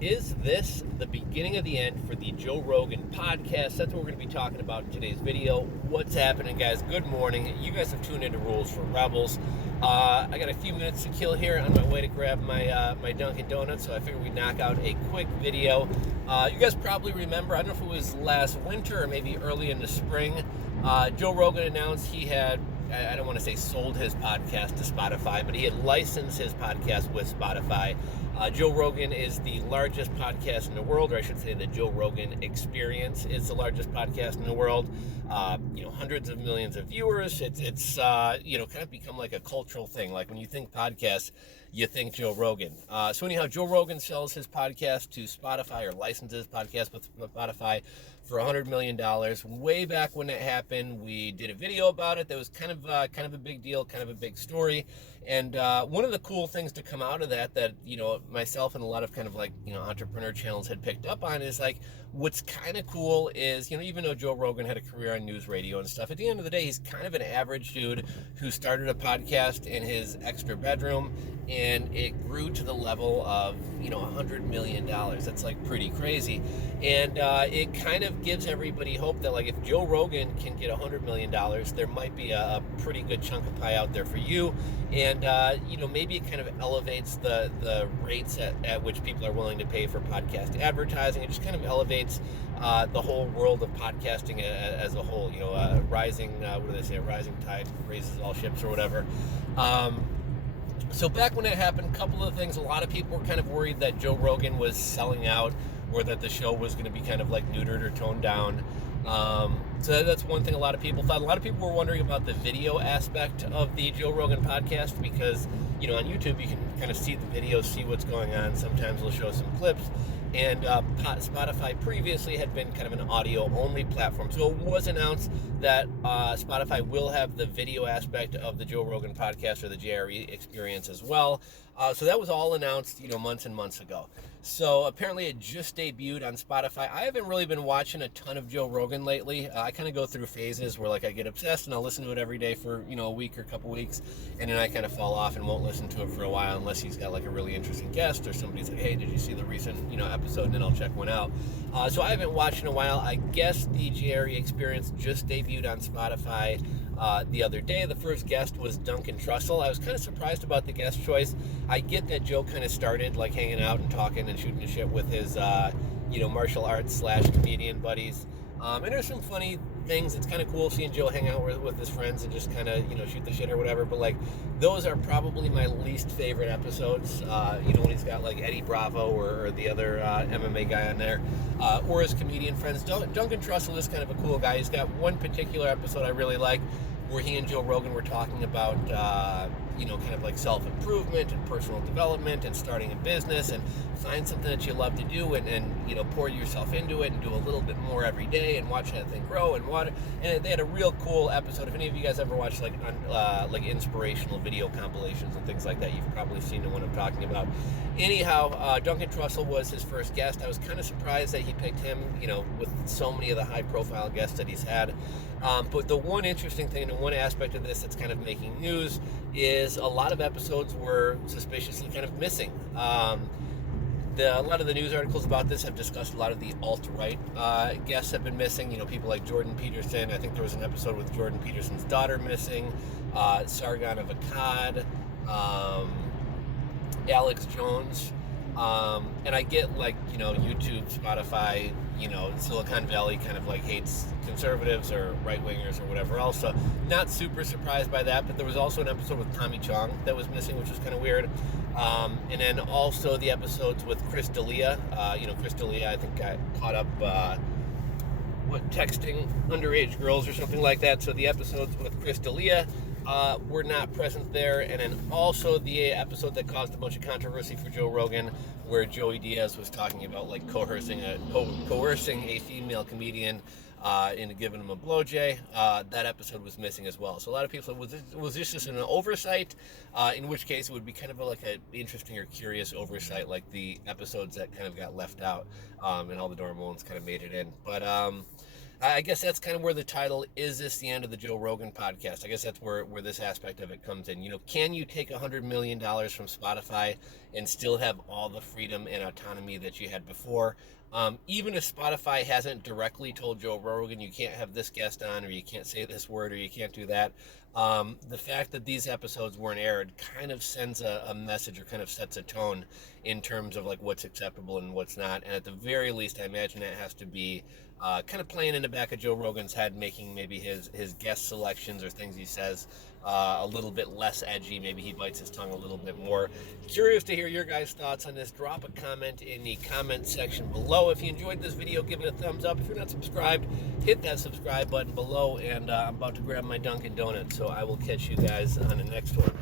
Is this the beginning of the end for the Joe Rogan podcast? That's what we're going to be talking about in today's video. What's happening, guys? Good morning. You guys have tuned into Rules for Rebels. I got a few minutes to kill here on my way to grab my Dunkin' Donuts, so I figured we'd knock out a quick video. You guys probably remember, I don't know if it was last winter or maybe early in the spring, Joe Rogan announced he had, I don't want to say sold his podcast to Spotify, but he had licensed his podcast with Spotify. Joe Rogan is the largest podcast in the world, or I should say the Joe Rogan Experience is the largest podcast in the world. Hundreds of millions of viewers. It's kind of become like a cultural thing. Like when you think podcasts, you think Joe Rogan. So anyhow, Joe Rogan sells his podcast to Spotify, or licenses podcast with Spotify for $100 million. Way back when that happened, we did a video about it. That was kind of a big deal, kind of a big story. And one of the cool things to come out of that myself and a lot of kind of entrepreneur channels had picked up on is like, what's kind of cool is, even though Joe Rogan had a career on news radio and stuff, at the end of the day, he's kind of an average dude who started a podcast in his extra bedroom, and it grew to the level of, $100 million. That's like pretty crazy. And it kind of gives everybody hope that, like, if Joe Rogan can get $100 million, there might be a pretty good chunk of pie out there for you. And, maybe it kind of elevates the rates at which people are willing to pay for podcast advertising. It just kind of elevates the whole world of podcasting as a whole. Rising tide raises all ships, or whatever. So back when it happened, a couple of things. A lot of people were kind of worried that Joe Rogan was selling out, or that the show was going to be kind of like neutered or toned down. So that's one thing a lot of people thought. A lot of people were wondering about the video aspect of the Joe Rogan podcast, because, on YouTube you can kind of see the video, see what's going on. Sometimes they'll show some clips. And Spotify previously had been kind of an audio-only platform. So it was announced that Spotify will have the video aspect of the Joe Rogan podcast, or the JRE experience, as well. So that was all announced, months and months ago. So apparently it just debuted on Spotify. I haven't really been watching a ton of Joe Rogan lately. I kind of go through phases where, like, I get obsessed and I'll listen to it every day for, a week or a couple weeks, and then I kind of fall off and won't listen to it for a while unless he's got like a really interesting guest, or somebody's like, hey, did you see the recent, episode? And then I'll check one out. So I haven't watched in a while. I guess the JRE experience just debuted on Spotify the other day. The first guest was Duncan Trussell. I was kind of surprised about the guest choice. I get that Joe kind of started like hanging out and talking and shooting the shit with his, martial arts / comedian buddies. And there's some funny things. It's kind of cool seeing Joe hang out with his friends and just kind of, shoot the shit or whatever. But like, those are probably my least favorite episodes. When he's got like Eddie Bravo or the other MMA guy on there, or his comedian friends. Duncan Trussell is kind of a cool guy. He's got one particular episode I really like, where he and Joe Rogan were talking about, kind of like self-improvement and personal development and starting a business, and find something that you love to do and pour yourself into it and do a little bit more every day and watch that thing grow and water. And they had a real cool episode. If any of you guys ever watched like inspirational video compilations and things like that, you've probably seen the one I'm talking about. Anyhow, Duncan Trussell was his first guest. I was kind of surprised that he picked him, with so many of the high-profile guests that he's had. But the one interesting thing, and one aspect of this that's kind of making news, is a lot of episodes were suspiciously kind of missing. A lot of the news articles about this have discussed a lot of the alt-right guests have been missing. People like Jordan Peterson. I think there was an episode with Jordan Peterson's daughter missing. Sargon of Akkad. Alex Jones. And I get, YouTube, Spotify, Silicon Valley kind of like hates conservatives or right-wingers or whatever else. So not super surprised by that. But there was also an episode with Tommy Chong that was missing, which was kind of weird. And then also the episodes with Chris D'Elia. Chris D'Elia, I think, got caught up, texting underage girls or something like that. So the episodes with Chris D'Elia were not present there. And then also the episode that caused a bunch of controversy for Joe Rogan, where Joey Diaz was talking about like coercing a female comedian into giving him a blowjay. That episode was missing as well. So a lot of people said, was this just an oversight? In which case it would be kind of like an interesting or curious oversight, like the episodes that kind of got left out, and all the normal ones kind of made it in. But I guess that's kind of where the title, is this the end of the Joe Rogan podcast? I guess that's where this aspect of it comes in. Can you take $100 million from Spotify and still have all the freedom and autonomy that you had before? Even if Spotify hasn't directly told Joe Rogan, you can't have this guest on, or you can't say this word, or you can't do that. The fact that these episodes weren't aired kind of sends a message, or kind of sets a tone in terms of like what's acceptable and what's not. And at the very least, I imagine it has to be kind of playing in the back of Joe Rogan's head, making maybe his guest selections or things he says a little bit less edgy. Maybe he bites his tongue a little bit more. Curious to hear your guys' thoughts on this. Drop a comment in the comment section below. If you enjoyed this video, give it a thumbs up. If you're not subscribed, hit that subscribe button below. And I'm about to grab my Dunkin' Donuts, so I will catch you guys on the next one.